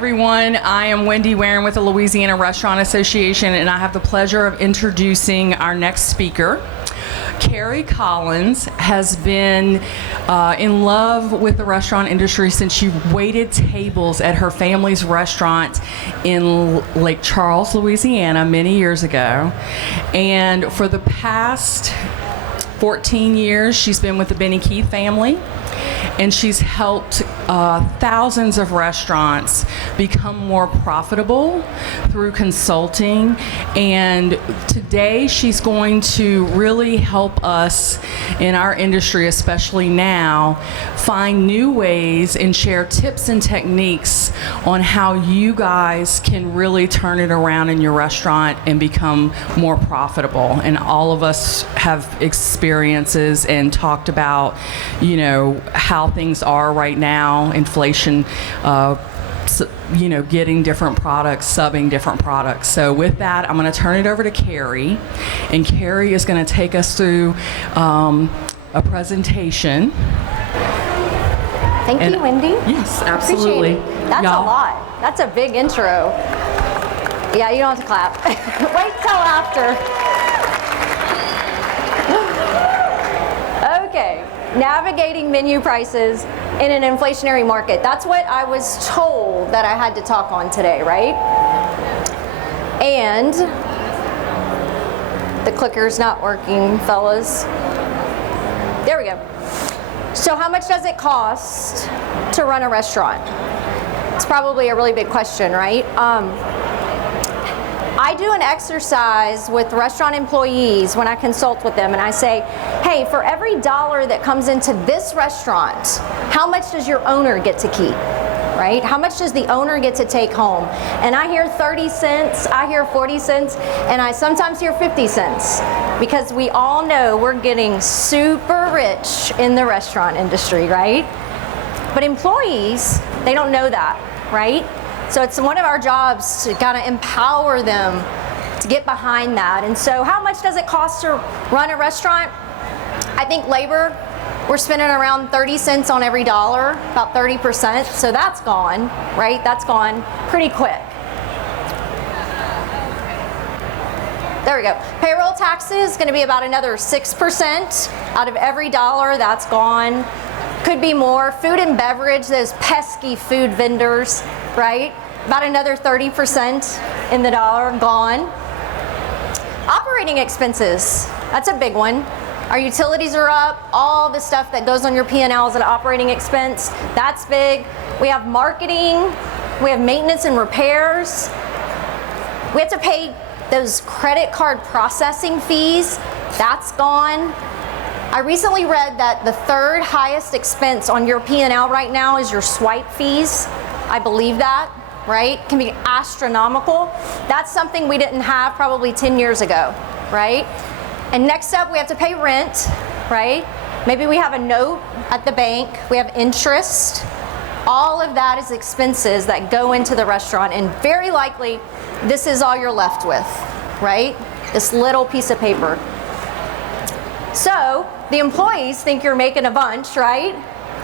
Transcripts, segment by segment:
Everyone, I am Wendy Warren with the Louisiana Restaurant Association, and I have the pleasure of introducing our next speaker. Carrie Collins has been in love with the restaurant industry since she waited tables at her family's restaurant in Lake Charles, Louisiana, many years ago. And for the past 14 years, she's been with the Benny Keith family. And she's helped thousands of restaurants become more profitable through consulting. And today she's going to really help us in our industry, especially now, find new ways and share tips and techniques on how you guys can really turn it around in your restaurant and become more profitable. And all of us have experiences and talked about, how things are right now, inflation, getting different products, subbing different products. So with that, I'm going to turn it over to Carrie, and Carrie is going to take us through a presentation. Thank you, Wendy. Yes, absolutely. Appreciate it. That's a lot. That's a big intro. Yeah, you don't have to clap. Wait till after. Okay. Navigating menu prices in an inflationary market. That's what I was told that I had to talk on today, right? And the clicker's not working, fellas. There we go. So how much does it cost to run a restaurant? It's probably a really big question, right? I do an exercise with restaurant employees when I consult with them, and I say, hey, for every dollar that comes into this restaurant, how much does your owner get to keep, right? How much does the owner get to take home? And I hear 30 cents, I hear 40 cents, and I sometimes hear 50 cents, because we all know we're getting super rich in the restaurant industry, right? But employees, they don't know that, right? So it's one of our jobs to kind of empower them to get behind that. And so how much does it cost to run a restaurant? I think labor, we're spending around 30 cents on every dollar, about 30%. So that's gone, right? That's gone pretty quick. There we go. Payroll taxes going to be about another 6% out of every dollar. That's gone. Could be more. Food and beverage, those pesky food vendors, right? About another 30% in the dollar, gone. Operating expenses, that's a big one. Our utilities are up. All the stuff that goes on your P&L is an operating expense. That's big. We have marketing. We have maintenance and repairs. We have to pay those credit card processing fees. That's gone. I recently read that the third highest expense on your P&L right now is your swipe fees. I believe that, right? Can be astronomical. That's something we didn't have probably 10 years ago, right? And next up, we have to pay rent, right? Maybe we have a note at the bank. We have interest. All of that is expenses that go into the restaurant, and very likely, this is all you're left with, right? This little piece of paper. So the employees think you're making a bunch, right?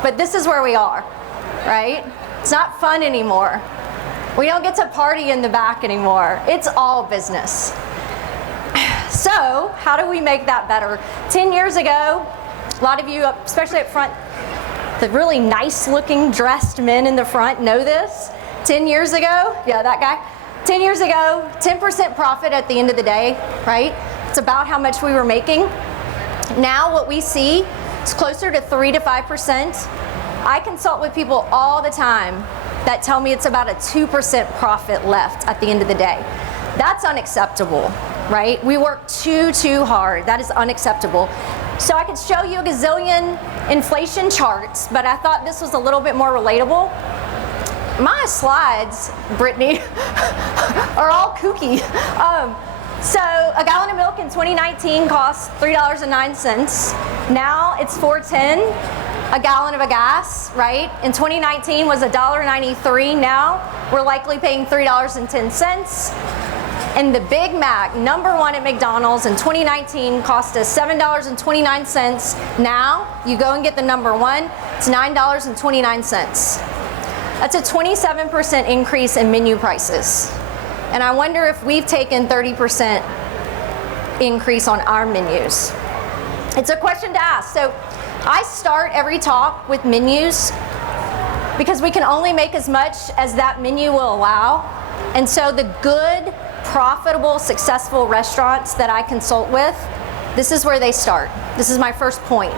But this is where we are, right? It's not fun anymore. We don't get to party in the back anymore. It's all business. So how do we make that better? 10 years ago, a lot of you, especially up front, the really nice looking dressed men in the front know this. 10 years ago, yeah, that guy. 10 years ago, 10% profit at the end of the day, right? It's about how much we were making. Now what we see is closer to 3 to 5%. I consult with people all the time that tell me it's about a 2% profit left at the end of the day. That's unacceptable, right? We work too hard. That is unacceptable. So I could show you a gazillion inflation charts, but I thought this was a little bit more relatable. My slides, Brittany, are all kooky. So a gallon of milk in 2019 cost $3.09. Now it's $4.10. A gallon of a gas, right? In 2019 was $1.93. Now we're likely paying $3.10. And the Big Mac, number one at McDonald's in 2019, cost us $7.29. Now you go and get the number one, it's $9.29. That's a 27% increase in menu prices. And I wonder if we've taken 30% increase on our menus. It's a question to ask. So I start every talk with menus because we can only make as much as that menu will allow. And so the good, profitable, successful restaurants that I consult with, this is where they start. This is my first point.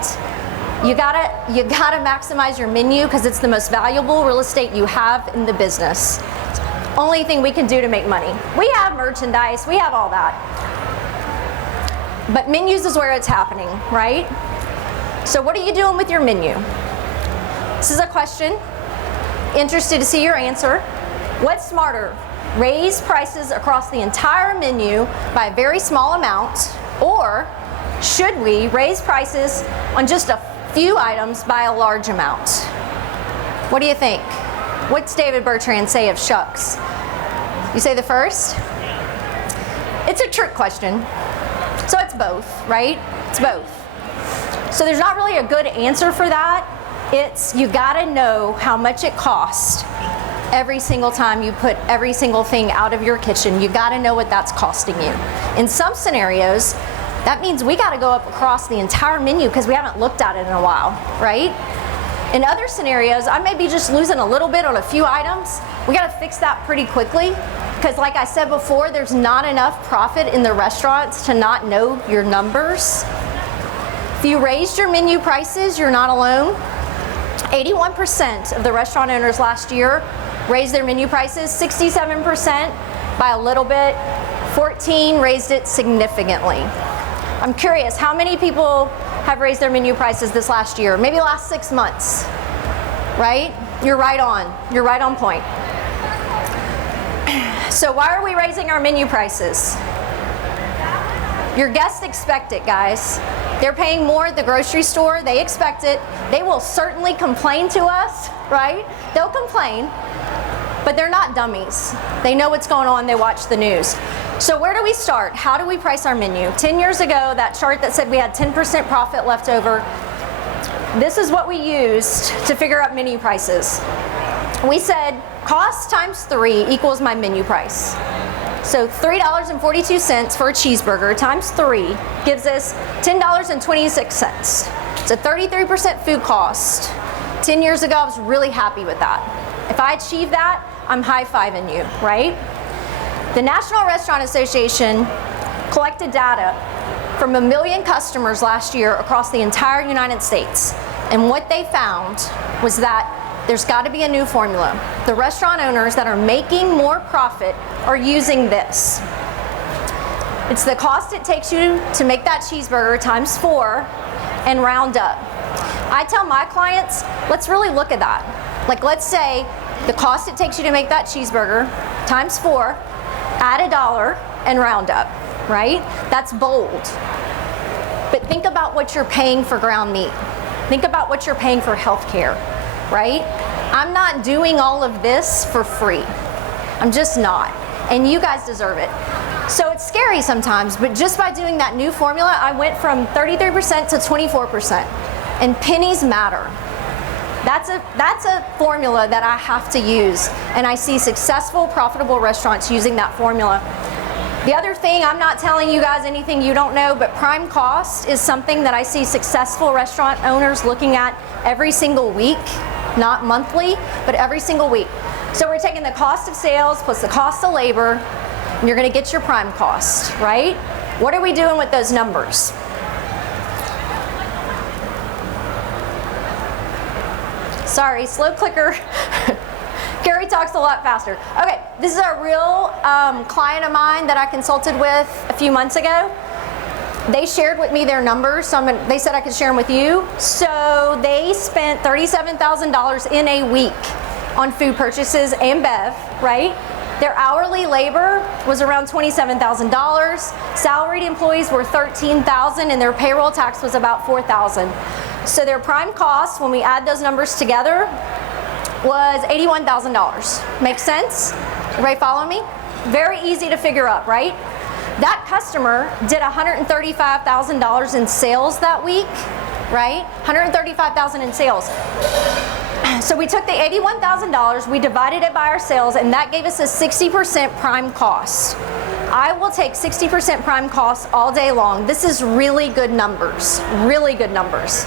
You gotta maximize your menu because it's the most valuable real estate you have in the business. Only thing we can do to make money. We have merchandise, we have all that. But menus is where it's happening, right? So what are you doing with your menu? This is a question. Interested to see your answer. What's smarter? Raise prices across the entire menu by a very small amount, or should we raise prices on just a few items by a large amount? What do you think? What's David Bertrand say of shucks? You say the first? It's a trick question. So it's both, right? It's both. So there's not really a good answer for that. It's you gotta know how much it costs every single time you put every single thing out of your kitchen. You gotta know what that's costing you. In some scenarios, that means we gotta go up across the entire menu because we haven't looked at it in a while, right? In other scenarios, I may be just losing a little bit on a few items. We gotta fix that pretty quickly because like I said before, there's not enough profit in the restaurants to not know your numbers. If you raised your menu prices, you're not alone. 81% of the restaurant owners last year raised their menu prices, 67% by a little bit, 14 raised it significantly. I'm curious, how many people have raised their menu prices this last year? Maybe last 6 months, right? You're right on point. So why are we raising our menu prices? Your guests expect it, guys. They're paying more at the grocery store, they expect it. They will certainly complain to us, right? They'll complain, but they're not dummies. They know what's going on, they watch the news. So where do we start? How do we price our menu? 10 years ago, that chart that said we had 10% profit left over, this is what we used to figure out menu prices. We said cost times 3 equals my menu price. So $3.42 for a cheeseburger times 3 gives us $10.26. It's a 33% food cost. 10 years ago, I was really happy with that. If I achieve that, I'm high-fiving you, right? The National Restaurant Association collected data from 1 million customers last year across the entire United States. And what they found was that there's got to be a new formula. The restaurant owners that are making more profit are using this. It's the cost it takes you to make that cheeseburger times 4 and round up. I tell my clients, let's really look at that. Like, let's say the cost it takes you to make that cheeseburger times 4, add $1 and round up, right? That's bold. But think about what you're paying for ground meat. Think about what you're paying for healthcare, right? I'm not doing all of this for free. I'm just not. And you guys deserve it. So it's scary sometimes, but just by doing that new formula, I went from 33% to 24%. And pennies matter. That's a formula that I have to use. And I see successful, profitable restaurants using that formula. The other thing, I'm not telling you guys anything you don't know, but prime cost is something that I see successful restaurant owners looking at every single week, not monthly, but every single week. So we're taking the cost of sales plus the cost of labor, and you're gonna get your prime cost, right? What are we doing with those numbers? Sorry, slow clicker. Gary talks a lot faster. Okay, this is a real client of mine that I consulted with a few months ago. They shared with me their numbers, so they said I could share them with you. So they spent $37,000 in a week on food purchases and bev, right? Their hourly labor was around $27,000. Salaried employees were $13,000, and their payroll tax was about $4,000. So their prime cost, when we add those numbers together, was $81,000. Make sense? Everybody follow me? Very easy to figure out, right? That customer did $135,000 in sales that week, right? $135,000 in sales. So we took the $81,000, we divided it by our sales, and that gave us a 60% prime cost. I will take 60% prime cost all day long. This is really good numbers, really good numbers.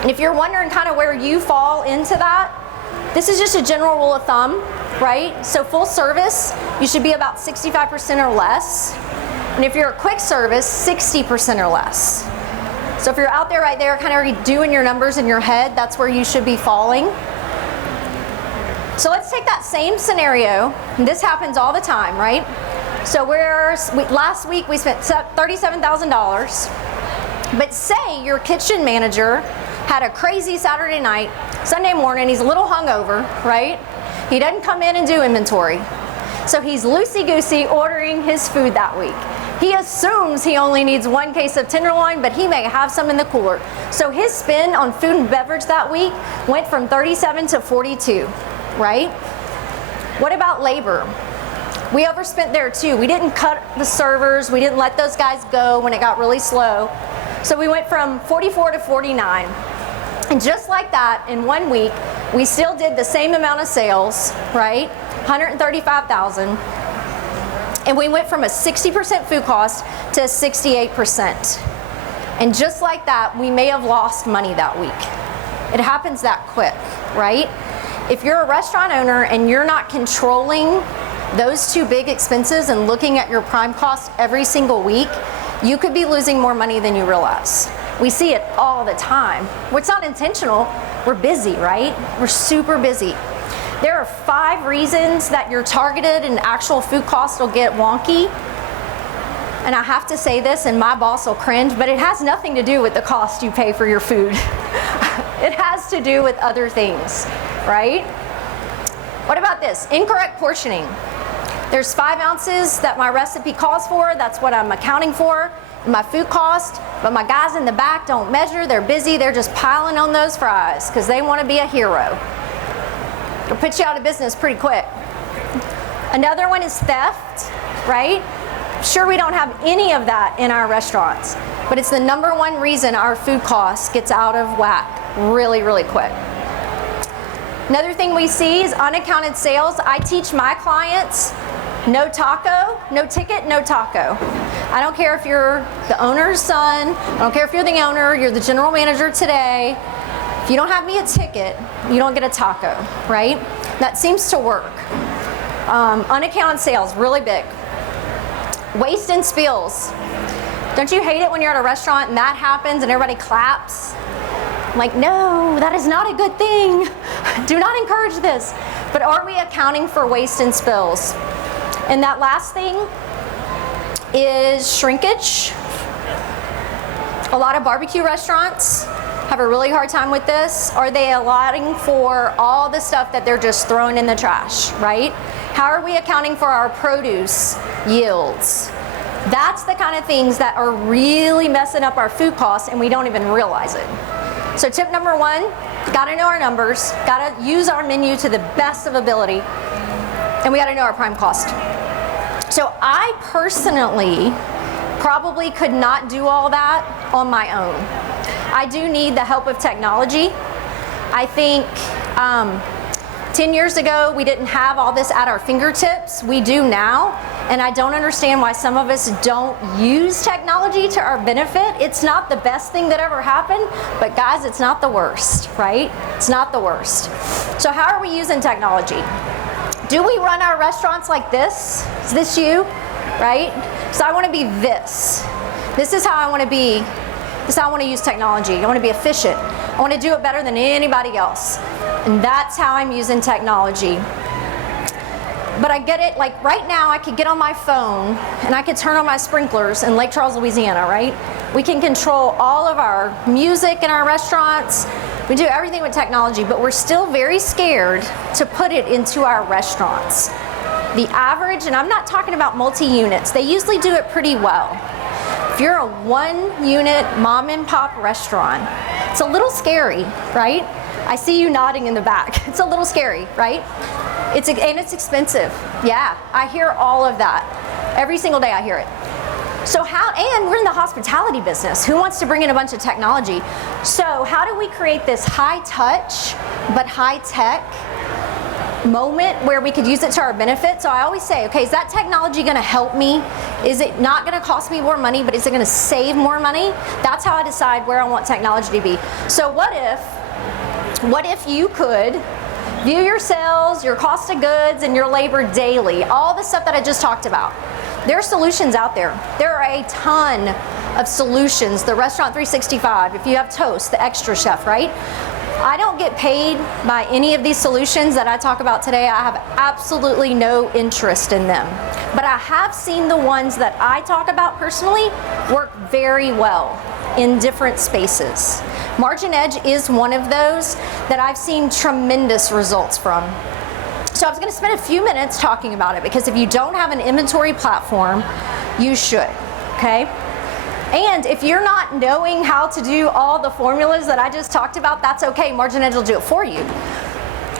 And if you're wondering kind of where you fall into that, this is just a general rule of thumb, right? So full service, you should be about 65% or less. And if you're a quick service, 60% or less. So if you're out there right there kind of already doing your numbers in your head, that's where you should be falling. So let's take that same scenario, and this happens all the time, right? So last week we spent $37,000, but say your kitchen manager had a crazy Saturday night, Sunday morning, he's a little hungover, right? He doesn't come in and do inventory. So he's loosey-goosey ordering his food that week. He assumes he only needs 1 case of tenderloin, but he may have some in the cooler. So his spend on food and beverage that week went from 37 to 42, right? What about labor? We overspent there too. We didn't cut the servers. We didn't let those guys go when it got really slow. So we went from 44 to 49. And just like that, in 1 week, we still did the same amount of sales, right? 135,000. And we went from a 60% food cost to 68%. And just like that, we may have lost money that week. It happens that quick, right? If you're a restaurant owner and you're not controlling those two big expenses and looking at your prime cost every single week, you could be losing more money than you realize. We see it all the time. Well, it's not intentional. We're busy, right? We're super busy. There are 5 reasons that your targeted and actual food cost will get wonky. And I have to say this, and my boss will cringe, but it has nothing to do with the cost you pay for your food. It has to do with other things, right? What about this? Incorrect portioning. There's 5 ounces that my recipe calls for. That's what I'm accounting for in my food cost. But my guys in the back don't measure. They're busy. They're just piling on those fries because they want to be a hero. It'll put you out of business pretty quick. Another one is theft, right? Sure, we don't have any of that in our restaurants, but it's the #1 reason our food cost gets out of whack really, really quick. Another thing we see is unaccounted sales. I teach my clients, no taco, no ticket, no taco. I don't care if you're the owner's son, I don't care if you're the owner, you're the general manager today. If you don't have me a ticket, you don't get a taco, right? That seems to work. Unaccounted sales, really big. Waste and spills. Don't you hate it when you're at a restaurant and that happens and everybody claps? I'm like, no, that is not a good thing. Do not encourage this. But are we accounting for waste and spills? And that last thing is shrinkage. A lot of barbecue restaurants have a really hard time with this. Are they allotting for all the stuff that they're just throwing in the trash, right? How are we accounting for our produce yields? That's the kind of things that are really messing up our food costs and we don't even realize it. So tip #1, gotta know our numbers, gotta use our menu to the best of ability, and we gotta know our prime cost. So I personally probably could not do all that on my own. I do need the help of technology. I think 10 years ago, we didn't have all this at our fingertips. We do now, and I don't understand why some of us don't use technology to our benefit. It's not the best thing that ever happened, but guys, it's not the worst, right? It's not the worst. So how are we using technology? Do we run our restaurants like this? Is this you, right? So I want to be this. This is how I want to be. This is how I want to use technology. I want to be efficient. I want to do it better than anybody else. And that's how I'm using technology. But I get it, like right now I could get on my phone and I could turn on my sprinklers in Lake Charles, Louisiana, right? We can control all of our music in our restaurants. We do everything with technology, but we're still very scared to put it into our restaurants. The average, and I'm not talking about multi-units, they usually do it pretty well. If you're a 1-unit mom and pop restaurant, it's a little scary, right? I see you nodding in the back. It's a little scary, right? And it's expensive. Yeah, I hear all of that. Every single day I hear it. So and we're in the hospitality business. Who wants to bring in a bunch of technology? So how do we create this high touch but high tech moment where we could use it to our benefit? So I always say, okay, is that technology gonna help me? Is it not gonna cost me more money, but is it gonna save more money? That's how I decide where I want technology to be. So what if you could view your sales, your cost of goods, and your labor daily, all the stuff that I just talked about. There are solutions out there. There are a ton of solutions. The Restaurant 365, if you have Toast, the Extra Chef, right? I don't get paid by any of these solutions that I talk about today. I have absolutely no interest in them. But I have seen the ones that I talk about personally work very well in different spaces. Margin Edge is one of those that I've seen tremendous results from. So I was going to spend a few minutes talking about it, because if you don't have an inventory platform, you should, okay? And if you're not knowing how to do all the formulas that I just talked about, that's okay. Margin Edge will do it for you.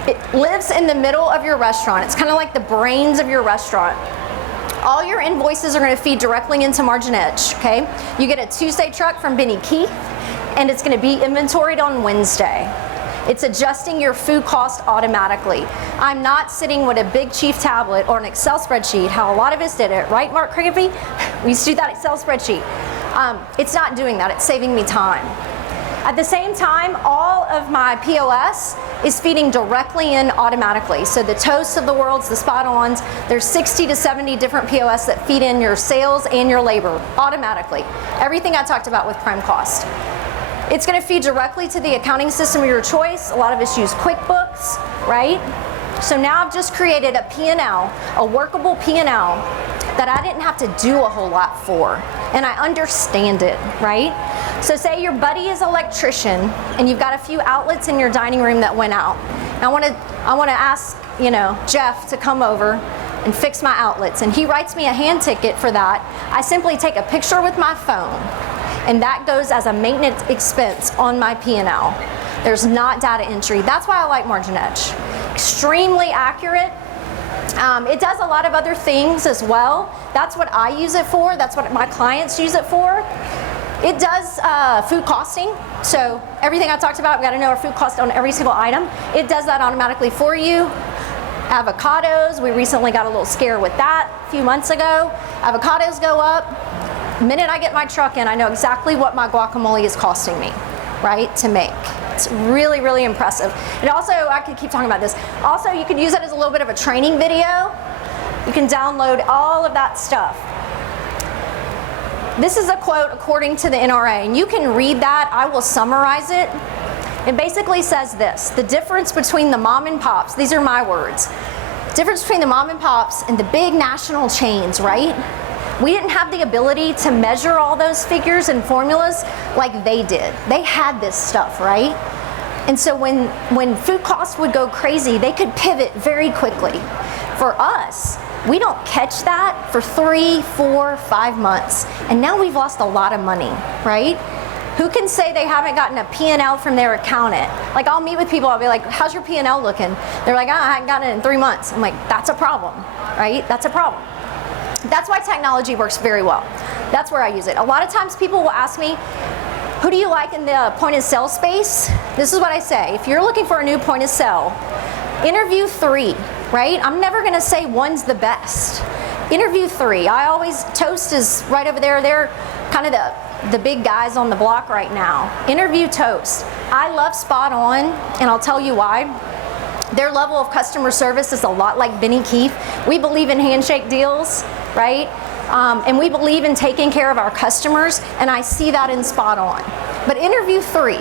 It lives in the middle of your restaurant. It's kind of like the brains of your restaurant. All your invoices are going to feed directly into Margin Edge, okay? You get a Tuesday truck from Benny Keith, and it's going to be inventoried on Wednesday. It's adjusting your food cost automatically. I'm not sitting with a big chief tablet or an Excel spreadsheet, how a lot of us did it, right, Mark Criggeby? We used to do that Excel spreadsheet. It's not doing that, it's saving me time. At the same time, all of my POS is feeding directly in automatically. So the Toasts of the world, the Spot-Ons, there's 60 to 70 different POS that feed in your sales and your labor automatically. Everything I talked about with prime cost. It's going to feed directly to the accounting system of your choice. A lot of us use QuickBooks, right? So now I've just created a P&L, a workable P&L that I didn't have to do a whole lot for. And I understand it, right? So say your buddy is an electrician and you've got a few outlets in your dining room that went out. And I want to ask, Jeff to come over and fix my outlets. And he writes me a hand ticket for that. I simply take a picture with my phone, and that goes as a maintenance expense on my P&L. There's not data entry. That's why I like Margin Edge. Extremely accurate. It does a lot of other things as well. That's what I use it for. That's what my clients use it for. It does food costing. So everything I talked about, we got to know our food cost on every single item. It does that automatically for you. Avocados, we recently got a little scare with that a few months ago. Avocados go up. The minute I get my truck in, I know exactly what my guacamole is costing me, right, to make. It's really, really impressive. And also, I could keep talking about this. Also, you could use it as a little bit of a training video. You can download all of that stuff. This is a quote according to the NRA, and you can read that. I will summarize it. It basically says this: the difference between the mom and pops, these are my words, difference between the mom and pops and the big national chains, right? We didn't have the ability to measure all those figures and formulas like they did. They had this stuff, right? And so when food costs would go crazy, they could pivot very quickly. For us, we don't catch that for 3, 4, 5 months. And now we've lost a lot of money, right? Who can say they haven't gotten a P&L from their accountant? Like, I'll meet with people, I'll be like, how's your P&L looking? They're like, I haven't gotten it in 3 months. I'm like, that's a problem, right? That's a problem. That's why technology works very well. That's where I use it. A lot of times people will ask me, who do you like in the point of sale space? This is what I say. If you're looking for a new point of sale, interview 3, right? I'm never gonna say one's the best. Interview 3. Toast is right over there. They're kind of the big guys on the block right now. Interview Toast. I love Spot On, and I'll tell you why. Their level of customer service is a lot like Benny Keith. We believe in handshake deals, right? And we believe in taking care of our customers, and I see that in Spot On. But interview 3,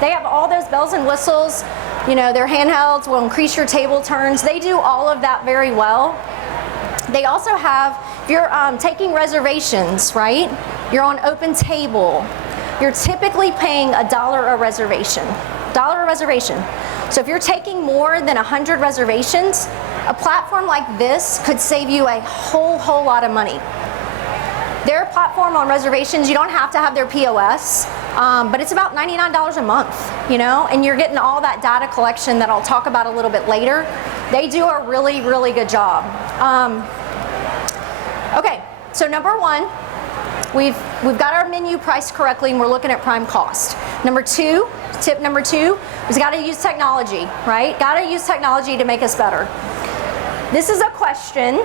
they have all those bells and whistles. Their handhelds will increase your table turns. They do all of that very well. They also have, if you're taking reservations, right? You're on Open Table. You're typically paying $1 a reservation. $1 a reservation. So if you're taking more than 100 reservations, a platform like this could save you a whole lot of money. Their platform on reservations, you don't have to have their POS, but it's about $99 a month, and you're getting all that data collection that I'll talk about a little bit later. They do a really, really good job. Okay, so number 1, we've got our menu priced correctly and we're looking at prime cost. Tip number two is got to use technology, right? Got to use technology to make us better. This is a question.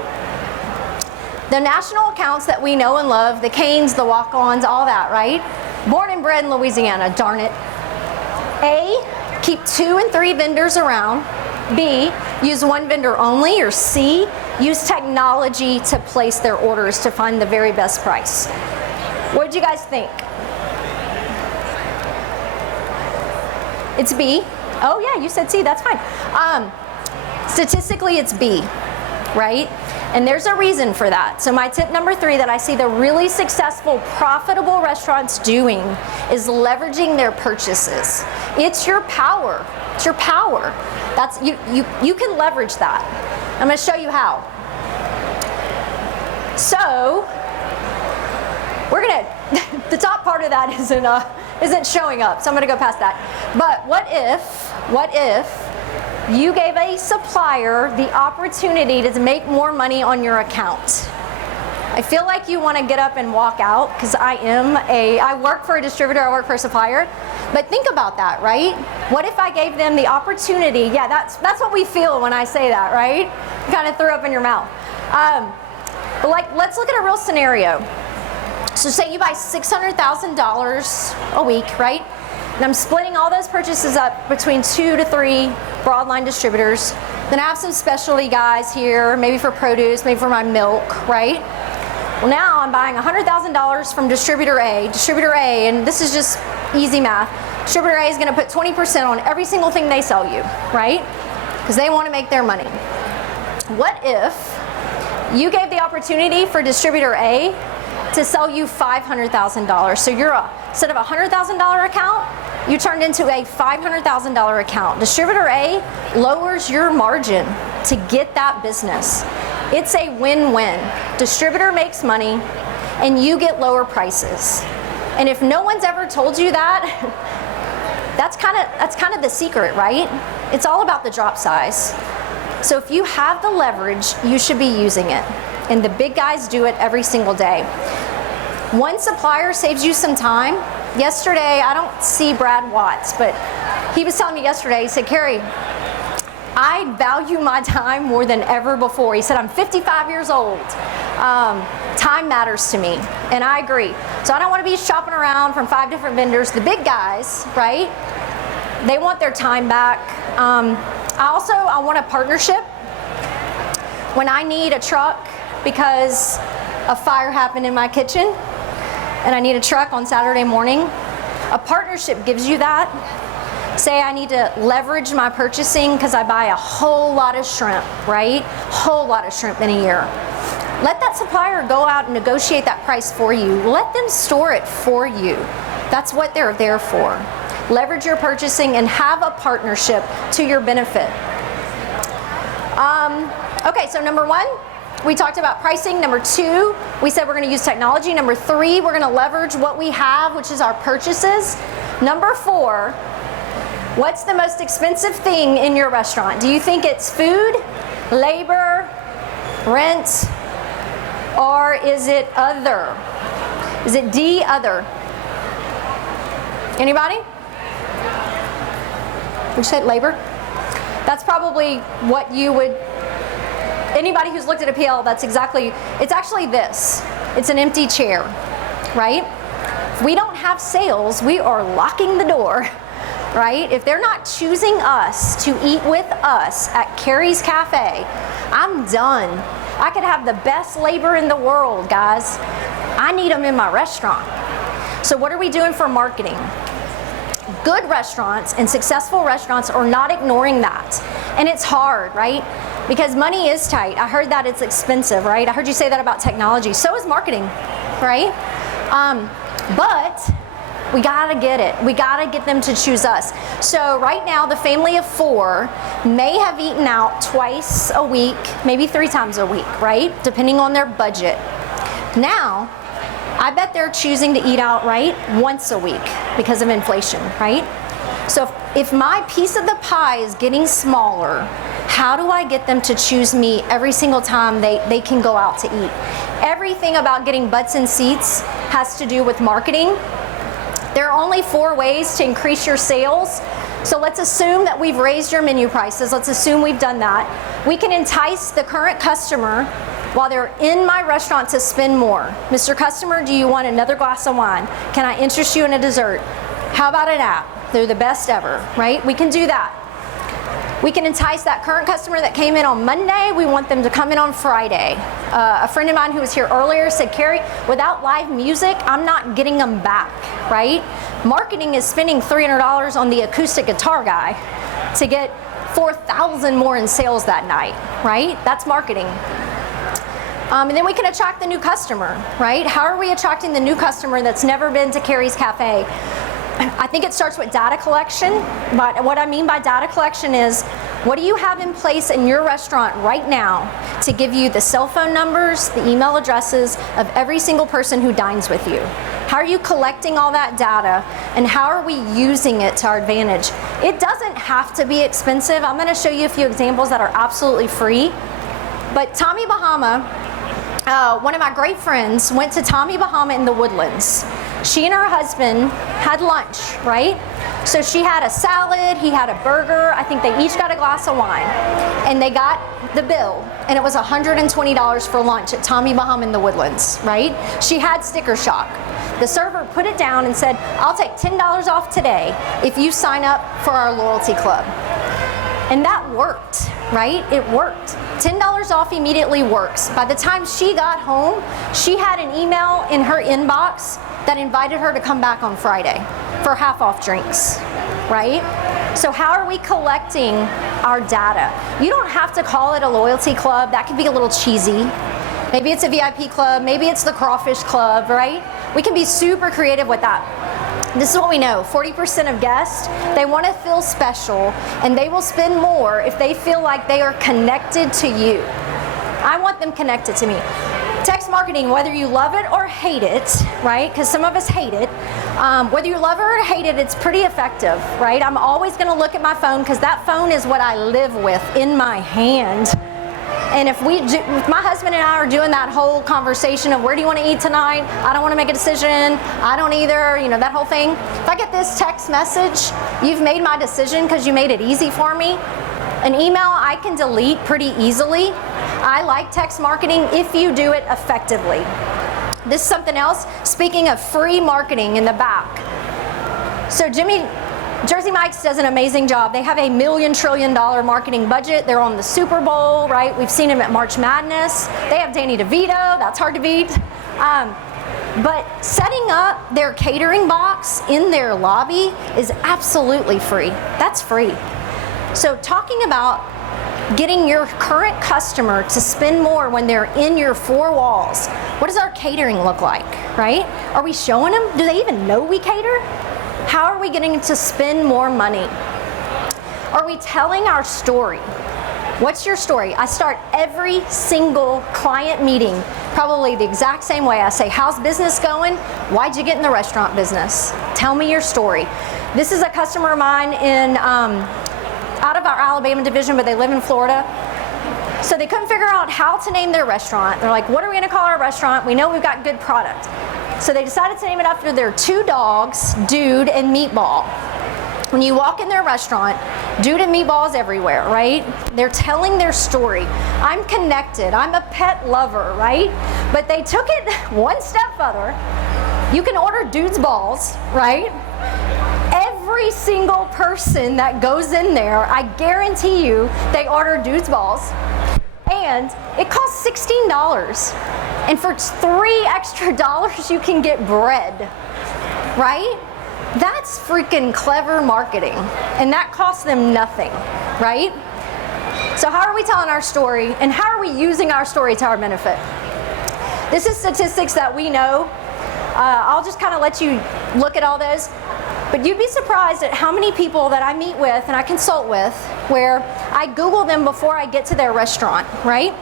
The national accounts that we know and love, the Canes, the Walk-Ons, all that, right? Born and bred in Louisiana, darn it. A, keep 2 and 3 vendors around. B, use one vendor only. Or C, use technology to place their orders to find the very best price. What did you guys think? It's B. Oh yeah, you said C, that's fine. Statistically, it's B, right? And there's a reason for that. So my tip number 3 that I see the really successful, profitable restaurants doing is leveraging their purchases. It's your power. It's your power. That's you can leverage that. I'm going to show you how. So we're going to, the top part of that isn't showing up, so I'm going to go past that. But what if you gave a supplier the opportunity to make more money on your account? I feel like you want to get up and walk out, because I work for a distributor, I work for a supplier. But think about that, right? What if I gave them the opportunity? Yeah, that's what we feel when I say that, right? You kind of threw up in your mouth. But let's look at a real scenario. So say you buy $600,000 a week, right? And I'm splitting all those purchases up between 2 to 3 broadline distributors. Then I have some specialty guys here, maybe for produce, maybe for my milk, right? Well, now I'm buying $100,000 from distributor A. Distributor A, and this is just easy math, distributor A is going to put 20% on every single thing they sell you, right? Because they want to make their money. What if you gave the opportunity for distributor A to sell you $500,000? So instead of a $100,000 account, you turned into a $500,000 account. Distributor A lowers your margin to get that business. It's a win-win. Distributor makes money and you get lower prices. And if no one's ever told you that, that's kind of the secret, right? It's all about the drop size. So if you have the leverage, you should be using it. And the big guys do it every single day. One supplier saves you some time. Yesterday, I don't see Brad Watts, but he was telling me yesterday, he said, Carrie, I value my time more than ever before. He said, I'm 55 years old. Time matters to me, and I agree. So I don't want to be shopping around from 5 different vendors. The big guys, right? They want their time back. I want a partnership. When I need a truck because a fire happened in my kitchen and I need a truck on Saturday morning, a partnership gives you that. Say I need to leverage my purchasing because I buy a whole lot of shrimp, right? Whole lot of shrimp in a year. Let that supplier go out and negotiate that price for you. Let them store it for you. That's what they're there for. Leverage your purchasing and have a partnership to your benefit. Okay, so number 1, we talked about pricing. Number 2, we said we're going to use technology. Number 3, we're going to leverage what we have, which is our purchases. Number 4, what's the most expensive thing in your restaurant? Do you think it's food, labor, rent, or is it other? Is it D, other? Anybody? Would you say labor? That's probably what you would, anybody who's looked at a PL, it's actually this. It's an empty chair, right? If we don't have sales, we are locking the door, right? If they're not choosing us to eat with us at Carrie's Cafe, I'm done. I could have the best labor in the world, guys. I need them in my restaurant. So what are we doing for marketing? Good restaurants and successful restaurants are not ignoring that. And it's hard, right? Because money is tight. I heard that it's expensive, right? I heard you say that about technology. So is marketing, right? But we gotta get it. We gotta get them to choose us. So right now, the family of 4 may have eaten out twice a week, maybe 3 times a week, right? Depending on their budget. Now, I bet they're choosing to eat out, right, once a week because of inflation, right? So if my piece of the pie is getting smaller, how do I get them to choose me every single time they can go out to eat? Every everything about getting butts in seats has to do with marketing. There are only 4 ways to increase your sales. So let's assume that we've raised your menu prices. Let's assume we've done that. We can entice the current customer while they're in my restaurant to spend more. Mr. Customer, do you want another glass of wine? Can I interest you in a dessert? How about an app? They're the best ever, right? We can do that. We can entice that current customer that came in on Monday. We want them to come in on Friday. A friend of mine who was here earlier said, Carrie, without live music, I'm not getting them back, right? Marketing is spending $300 on the acoustic guitar guy to get 4,000 more in sales that night, right? That's marketing. And then we can attract the new customer, right? How are we attracting the new customer that's never been to Carrie's Cafe? I think it starts with data collection, but what I mean by data collection is, what do you have in place in your restaurant right now to give you the cell phone numbers, the email addresses of every single person who dines with you? How are you collecting all that data, and how are we using it to our advantage? It doesn't have to be expensive. I'm gonna show you a few examples that are absolutely free, but Tommy Bahama, one of my great friends went to Tommy Bahama in the Woodlands. She and her husband had lunch, right? So she had a salad, he had a burger, I think they each got a glass of wine. And they got the bill, and it was $120 for lunch at Tommy Bahama in the Woodlands, right? She had sticker shock. The server put it down and said, I'll take $10 off today if you sign up for our loyalty club. And that worked, right? It worked. $10 off immediately works. By the time she got home, she had an email in her inbox that invited her to come back on Friday for half off drinks, right? So how are we collecting our data? You don't have to call it a loyalty club. That could be a little cheesy. Maybe it's a VIP club, maybe it's the crawfish club, right? We can be super creative with that. This is what we know, 40% of guests, they want to feel special, and they will spend more if they feel like they are connected to you. I want them connected to me. Text marketing, whether you love it or hate it, right? Because some of us hate it. Whether you love it or hate it, it's pretty effective, right? I'm always going to look at my phone because that phone is what I live with in my hand. And if my husband and I are doing that whole conversation of where do you want to eat tonight? I don't want to make a decision. I don't either, you know, that whole thing. If I get this text message, you've made my decision because you made it easy for me. An email I can delete pretty easily. I like text marketing if you do it effectively. This is something else. Speaking of free marketing in the back. So Jersey Mike's does an amazing job. They have a $1 million trillion marketing budget. They're on the Super Bowl, right? We've seen them at March Madness. They have Danny DeVito. That's hard to beat. But setting up their catering box in their lobby is absolutely free. That's free. So talking about getting your current customer to spend more when they're in your 4 walls, what does our catering look like, right? Are we showing them? Do they even know we cater? How are we getting to spend more money? Are we telling our story? What's your story? I start every single client meeting probably the exact same way. I say, how's business going? Why'd you get in the restaurant business? Tell me your story. This is a customer of mine out of our Alabama division, but they live in Florida. So they couldn't figure out how to name their restaurant. They're like, what are we gonna call our restaurant? We know we've got good product. So they decided to name it after their 2 dogs, Dude and Meatball. When you walk in their restaurant, Dude and Meatball is everywhere, right? They're telling their story. I'm connected, I'm a pet lover, right? But they took it one step further. You can order Dude's balls, right? Every single person that goes in there, I guarantee you, they order Dude's balls. And it costs $16. And for $3 extra, you can get bread, right? That's freaking clever marketing. And that costs them nothing, right? So how are we telling our story, and how are we using our story to our benefit? This is statistics that we know. I'll just kind of let you look at all those. But you'd be surprised at how many people that I meet with and I consult with where I Google them before I get to their restaurant, right?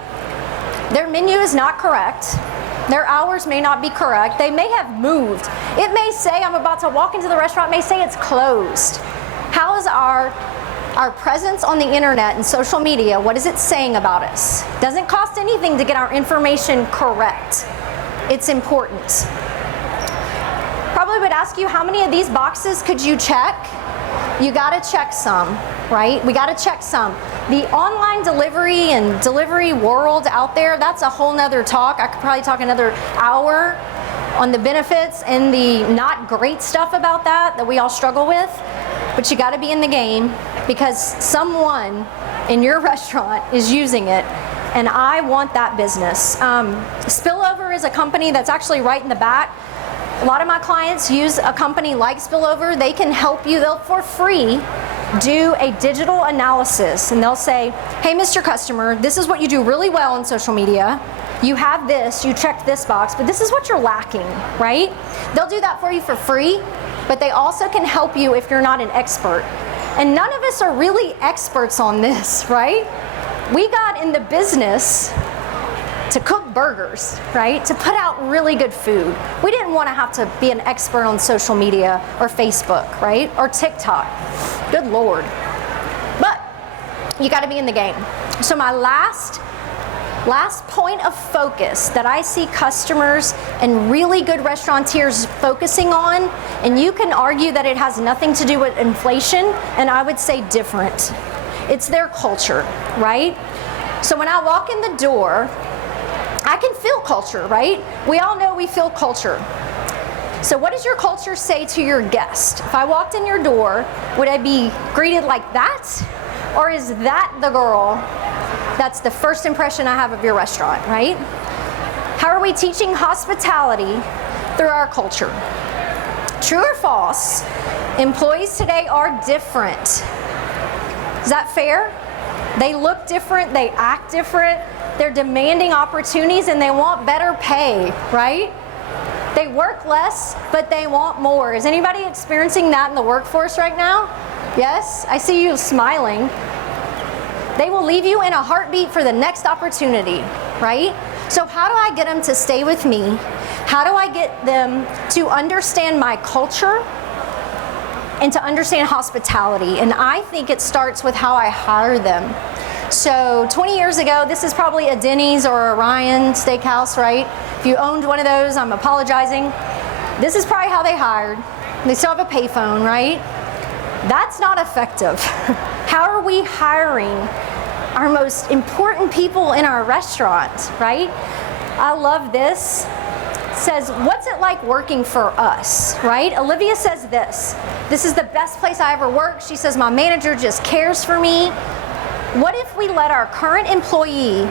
Their menu is not correct. Their hours may not be correct. They may have moved. It may say, I'm about to walk into the restaurant, it may say it's closed. How is our presence on the internet and social media, what is it saying about us? Doesn't cost anything to get our information correct. It's important. Probably would ask you, how many of these boxes could you check? You gotta check some, right? We gotta check some. The online delivery and delivery world out there, that's a whole nother talk. I could probably talk another hour on the benefits and the not great stuff about that we all struggle with. But you gotta be in the game because someone in your restaurant is using it, and I want that business. Spillover is a company that's actually right in the back. A lot of my clients use a company like Spillover. They can help you, they'll for free do a digital analysis, and they'll say, hey, Mr. Customer, this is what you do really well on social media. You have this, you checked this box, but this is what you're lacking, right? They'll do that for you for free, but they also can help you if you're not an expert. And none of us are really experts on this, right? We got in the business to cook burgers, right? To put out really good food. We didn't want to have to be an expert on social media or Facebook, right? Or TikTok. Good Lord. But you got to be in the game. So my last point of focus that I see customers and really good restaurateurs focusing on, and you can argue that it has nothing to do with inflation, and I would say different. It's their culture, right? So when I walk in the door, I can feel culture, right? We all know we feel culture. So what does your culture say to your guest? If I walked in your door, would I be greeted like that? Or is that the girl that's the first impression I have of your restaurant, right? How are we teaching hospitality through our culture? True or false? Employees today are different. Is that fair? They look different, they act different, they're demanding opportunities, and they want better pay, right? They work less, but they want more. Is anybody experiencing that in the workforce right now? Yes? I see you smiling. They will leave you in a heartbeat for the next opportunity, right? So how do I get them to stay with me? How do I get them to understand my culture and to understand hospitality? And I think it starts with how I hire them. So 20 years ago, this is probably a Denny's or a Ryan Steakhouse, right? If you owned one of those, I'm apologizing. This is probably how they hired. They still have a payphone, right? That's not effective. How are we hiring our most important people in our restaurant, right? I love this. It says, what's it like working for us, right? Olivia says this is the best place I ever worked. She says, my manager just cares for me. What if we let our current employee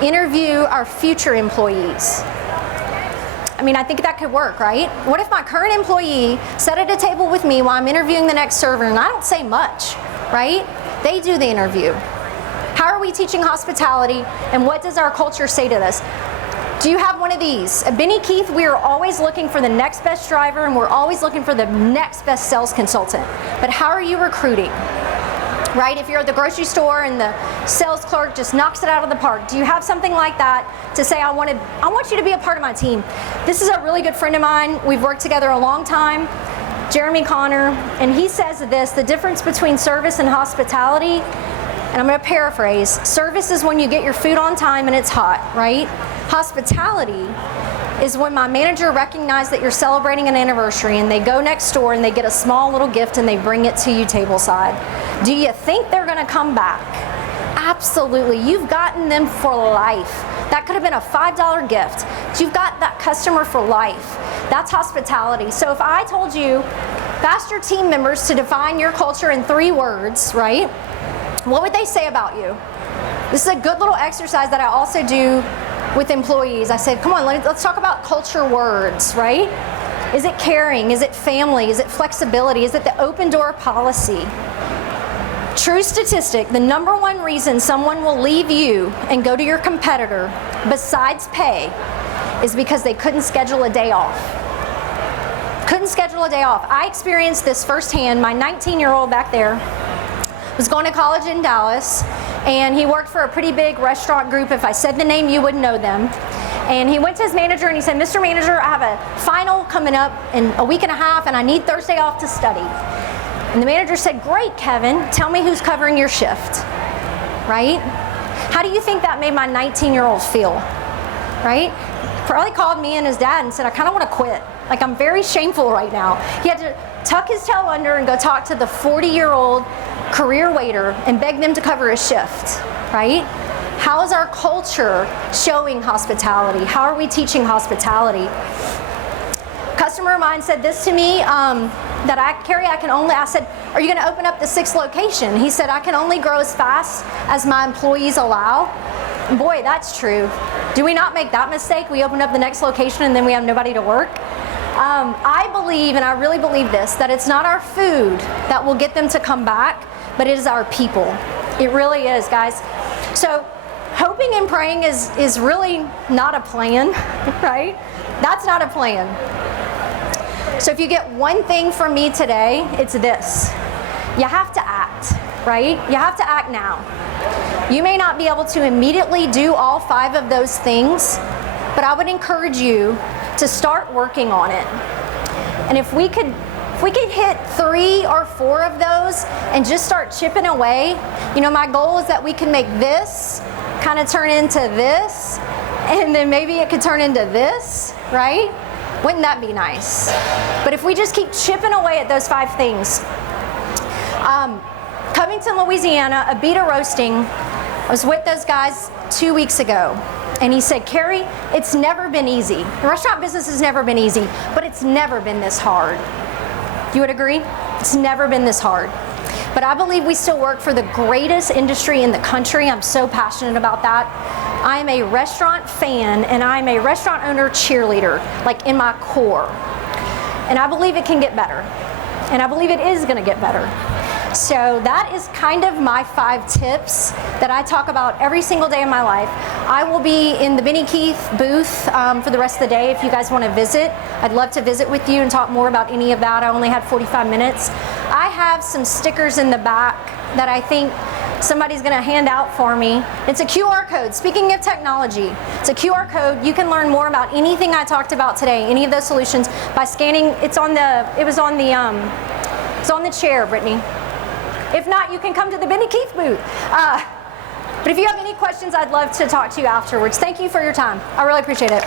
interview our future employees? I mean, I think that could work, right? What if my current employee sat at a table with me while I'm interviewing the next server and I don't say much, right? They do the interview. How are we teaching hospitality, and what does our culture say to this? Do you have one of these? At Benny Keith, we are always looking for the next best driver, and we're always looking for the next best sales consultant. But how are you recruiting? Right? If you're at the grocery store and the sales clerk just knocks it out of the park, do you have something like that to say, I want you to be a part of my team? This is a really good friend of mine. We've worked together a long time, Jeremy Connor, and he says this, the difference between service and hospitality, and I'm going to paraphrase, service is when you get your food on time and it's hot, right? Hospitality is when my manager recognizes that you're celebrating an anniversary and they go next door and they get a small little gift and they bring it to you tableside. Do you think they're gonna come back? Absolutely. You've gotten them for life. That could have been a $5 gift. You've got that customer for life. That's hospitality. So if I told you, ask your team members to define your culture in 3 words, right? What would they say about you? This is a good little exercise that I also do with employees. I said, come on, let's talk about culture words, right? Is it caring? Is it family? Is it flexibility? Is it the open door policy? True statistic, the number one reason someone will leave you and go to your competitor, besides pay, is because they couldn't schedule a day off. Couldn't schedule a day off. I experienced this firsthand. My 19-year-old back there was going to college in Dallas, and he worked for a pretty big restaurant group. If I said the name, you would know them. And he went to his manager and he said, Mr. Manager, I have a final coming up in a week and a half and I need Thursday off to study. And the manager said, great, Kevin, tell me who's covering your shift, right? How do you think that made my 19-year-old feel, right? probably called me and his dad and said, I kind of want to quit. Like, I'm very shameful right now. He had to tuck his tail under and go talk to the 40-year-old career waiter and beg them to cover his shift, right? How is our culture showing hospitality? How are we teaching hospitality? Customer of mine said this to me, Carrie, I said, are you going to open up the 6th location? He said, I can only grow as fast as my employees allow. And boy, that's true. Do we not make that mistake? We open up the next location and then we have nobody to work. I believe, and I really believe this, that it's not our food that will get them to come back, but it is our people. It really is, guys. So hoping and praying is really not a plan, right? That's not a plan. So if you get one thing from me today, it's this. You have to act, right? You have to act now. You may not be able to immediately do all 5 of those things, but I would encourage you to start working on it. And if we could hit 3 or 4 of those and just start chipping away, my goal is that we can make this kind of turn into this, and then maybe it could turn into this, right? Wouldn't that be nice? But if we just keep chipping away at those 5 things. Covington, Louisiana, Abita Roasting, I was with those guys 2 weeks ago, and he said, Carrie, it's never been easy. The restaurant business has never been easy, but it's never been this hard. You would agree? It's never been this hard. But I believe we still work for the greatest industry in the country. I'm so passionate about that. I'm a restaurant fan, and I'm a restaurant owner cheerleader, like in my core. And I believe it can get better. And I believe it is gonna get better. So that is kind of my 5 tips that I talk about every single day of my life. I will be in the Benny Keith booth for the rest of the day if you guys want to visit. I'd love to visit with you and talk more about any of that. I only had 45 minutes. I have some stickers in the back that I think somebody's going to hand out for me. It's a QR code. Speaking of technology, it's a QR code. You can learn more about anything I talked about today, any of those solutions, by scanning. It's on the chair, Brittany. If not, you can come to the Benny Keith booth. But if you have any questions, I'd love to talk to you afterwards. Thank you for your time. I really appreciate it.